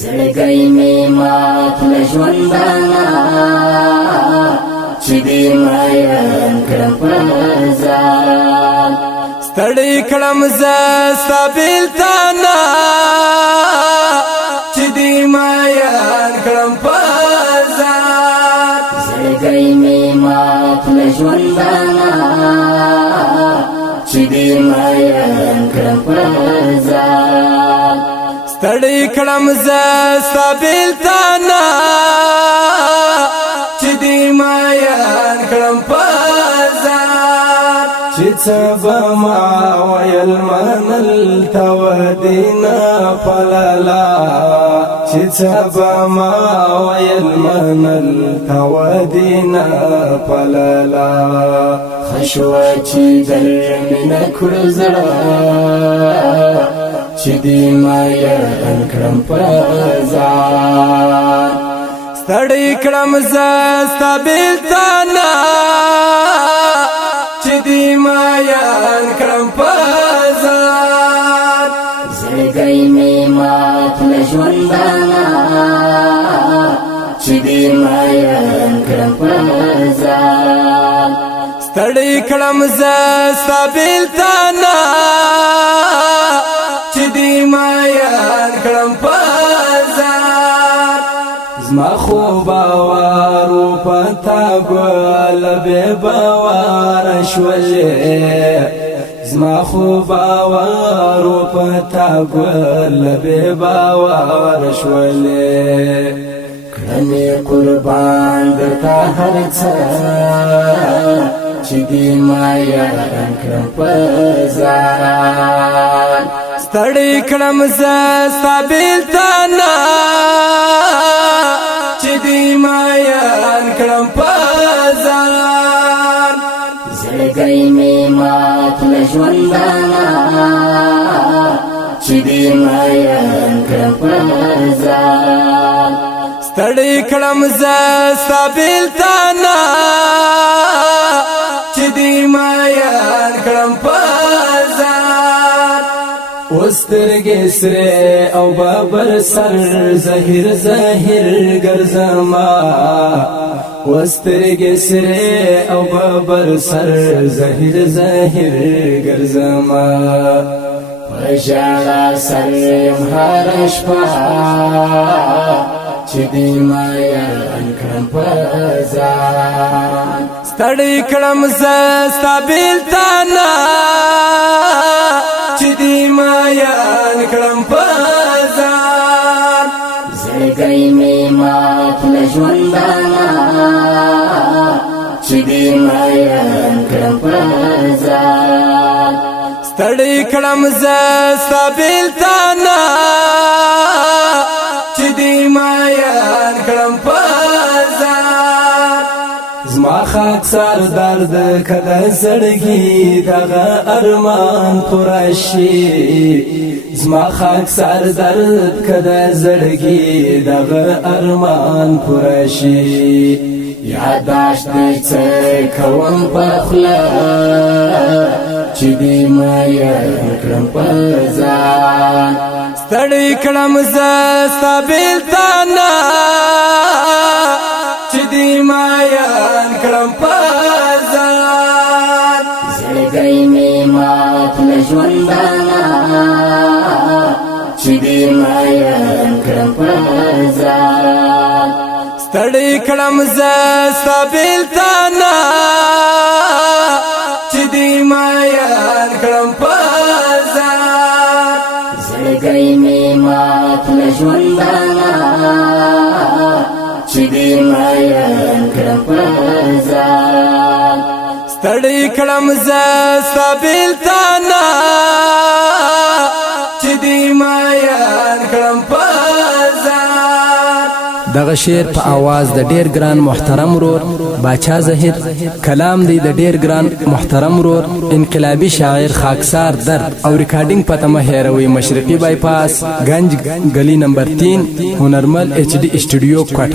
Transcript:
زړګی می مات لژوندانا چې دې ماین کړم په ځان ستړی کړم زه ستا بیلتانا چې دې ماین کړم په ځان زړګی می مات لژوندانا چې دې ماین کړم په ځان ستړی کړم زه ستا بیلتانا چې دې ماین کړم په ځان چې څه به ما ویل منلته ودینه پللا چې څه به ما ویل منلته ودینه پللا خشوه چې در مینه کړو زړه چې دې ماین کړم په ځان ستړی کړم زه ستا بیلتانا چې دې ماین کړم په ځان زړګی می مات لژوندانا چې دې ماین کړم په ځان ستړی کړم زه ستا بیلتانا چې دې ماین کړم په ځان زما خو باورو پتا ګل به باور شولې زما خو باورو پتا ګل به باور شولې کړمې قربان درته هر څه چې دې ماین کړم په ځان ستړی کړم زه ستا بیلتانا چې دې ماین کړم په ځان زړګی می مات لژوندانا چې دې ماین کړم په ځان ستړی کړم زه ستا بیلتانا چې دې ماین کړم په ځان وسترګې سره او ببر سر زهیر زهیر ګرځما وسترګې سره او ببر سر زهیر زهیر ګرځما پژړا سر یم هر شپه چې دې ماین کړم په ځان ستړی کړم زه ستا بیلتانا چې دې ماین کړم په ځان زړګی می مات لژوندانا چې دې ماین کړم په ځان ستړی کړم زه ستا بیلتانا چې دې ماین کړم په ځان زما خاکسار درد کله زړګي دغه ارمان پوره شي زما خاکسار درد کله زړګي دغه ارمان پوره شي یاداشت دې څه کوم په خوله چې دې ماین کړم په ځان ستړی کړم زه ستا بیلتانا چې دې ماین کړم په ځان زړګی می مات لژوندانا چې دې ماین کړم په ځان ستړی کړم زه ستا بیلتانا چې دې ماین کړم په ځان زړګی می مات لژوندانا چې دې ماین کړم په ځان ستړی کړم زه ستا بیلتانا چې دې ماین کړم په ځان دغه شعر په आवाज د ډیر ګران محترم ورور باچا زهیر کلام دی د ډیر ګران محترم ورور انقلابی شاعر خاکسار درد او ریکارډینګ پته مه هېروئ مشرقي بایپاس گنج گلی نمبر 3 هنرمل HD اسټوډیو کوټ